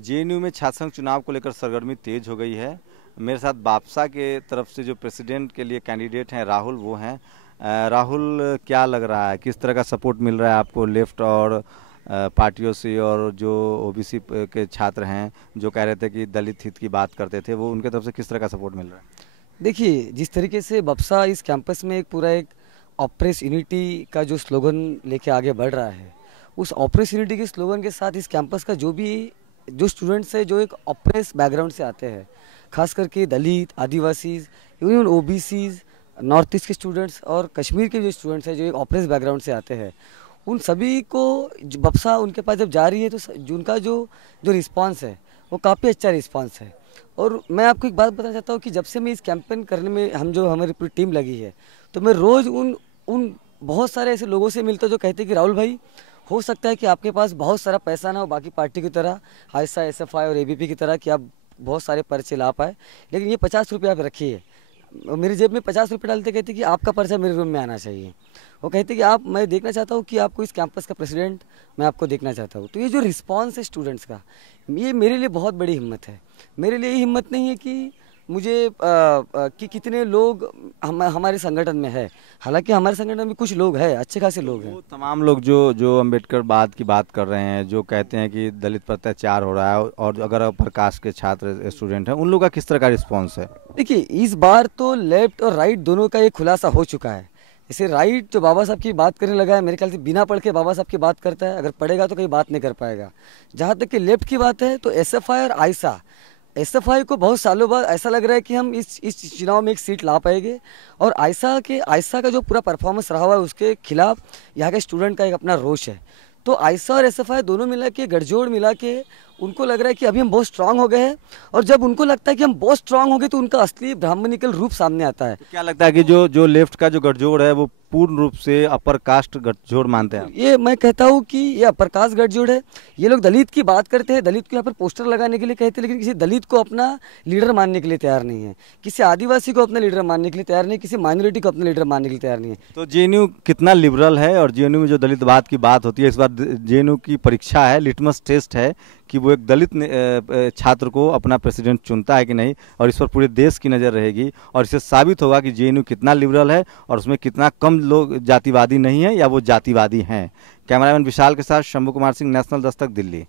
JNU में छात्र संघ चुनाव को लेकर सरगर्मी तेज हो गई है। मेरे साथ बापसा के तरफ से जो प्रेसिडेंट के लिए कैंडिडेट हैं राहुल, वो हैं। राहुल, क्या लग रहा है, किस तरह का सपोर्ट मिल रहा है आपको लेफ्ट और पार्टियों से, और जो ओबीसी के छात्र हैं जो कह रहे थे कि दलित हित की बात करते थे, वो उनके तरफ से किस तरह का सपोर्ट मिल रहा है? देखिए, जिस तरीके से बप्सा इस कैंपस में एक ऑपरेस यूनिटी का जो स्लोगन लेके आगे बढ़ रहा है, उस ऑपरेस यूनिटी के स्लोगन के साथ इस कैंपस का जो स्टूडेंट्स है जो एक ऑपरेस बैकग्राउंड से आते हैं, खास करके दलित, आदिवासी, इवन ओबीसीज, नॉर्थ ईस्ट के स्टूडेंट्स और कश्मीर के जो स्टूडेंट्स हैं जो एक ऑपरेस बैकग्राउंड से आते हैं, उन सभी को बप्सा उनके पास जब जा रही है तो उनका जो जो रिस्पांस है वो काफ़ी अच्छा रिस्पांस है। और मैं आपको एक बात बताना चाहता हूँ कि जब से मैं इस कैंपेन करने में हमारी पूरी टीम लगी है, तो मैं रोज़ उन उन बहुत सारे ऐसे लोगों से मिलता हूँ जो कहते हैं कि राहुल भाई, हो सकता है कि आपके पास बहुत सारा पैसा ना हो बाकी पार्टी की तरह, आयसा, एसएफआई और एबीपी की तरह, कि आप बहुत सारे पर्चे ला पाए, लेकिन ये 50 रुपये आप रखिए। मेरी जेब में 50 रुपये डालते कहते कि आपका पर्चा मेरे रूम में आना चाहिए। वो कहते कि मैं देखना चाहता हूँ कि आपको इस कैंपस का प्रेसिडेंट मैं आपको देखना चाहता हूँ। तो ये जो रिस्पांस है स्टूडेंट्स का, ये मेरे लिए बहुत बड़ी हिम्मत है। मेरे लिए ये हिम्मत नहीं है कि मुझे कि कितने लोग हमारे संगठन में है। हालांकि हमारे संगठन में कुछ लोग हैं, अच्छे खासे लोग हैं। वो तमाम लोग जो जो अम्बेडकर बाद की बात कर रहे हैं, जो कहते हैं कि दलित पर अत्याचार हो रहा है, और अगर अपर कास्ट के छात्र स्टूडेंट हैं, उन लोगों का किस तरह का रिस्पॉन्स है? देखिए, इस बार तो लेफ्ट और राइट दोनों का एक खुलासा हो चुका है। जैसे राइट जो बाबा साहब की बात करने लगा है, मेरे ख्याल से बिना पढ़ के बाबा साहब की बात करता है, अगर पढ़ेगा तो कहीं बात नहीं कर पाएगा। जहाँ तक कि लेफ्ट की बात है तो एसएफआई और आयसा, एसएफआई को बहुत सालों बाद ऐसा लग रहा है कि हम इस चुनाव में एक सीट ला पाएंगे। और आयसा का जो पूरा परफॉर्मेंस रहा हुआ है उसके खिलाफ यहाँ के स्टूडेंट का एक अपना रोष है। तो आयसा और एसएफआई दोनों मिला के, गठजोड़ मिला के, उनको लग रहा है कि अभी हम बहुत स्ट्रांग हो गए हैं। और जब उनको लगता है कि हम बहुत स्ट्रांग हो गए तो उनका असली ब्राह्मणिकल रूप सामने आता है। तो क्या लगता है कि जो जो लेफ्ट का जो गठजोड़ है वो पूर्ण रूप से अपर कास्ट गठजोड़ मानते हैं? ये मैं कहता हूँ कि ये अपर कास्ट गठजोड़ है। ये लोग दलित की बात करते हैं, दलित को यहाँ पर पोस्टर लगाने के लिए कहते हैं, लेकिन किसी दलित को अपना लीडर मानने के लिए तैयार नहीं है, किसी आदिवासी को अपना लीडर मानने के लिए तैयार नहीं, किसी माइनॉरिटी को अपना लीडर मानने के लिए तैयार नहीं है। तो जेएनयू कितना लिबरल है, और जेएनयू में जो दलितवाद की बात होती है, इस बार जेएनयू की परीक्षा है, लिटमस टेस्ट है कि वो एक दलित छात्र को अपना प्रेसिडेंट चुनता है कि नहीं, और इस पर पूरे देश की नज़र रहेगी, और इससे साबित होगा कि जेएनयू कितना लिबरल है और उसमें कितना कम लोग जातिवादी नहीं है या वो जातिवादी हैं। कैमरामैन विशाल के साथ शंभू कुमार सिंह, नेशनल दस्तक, दिल्ली।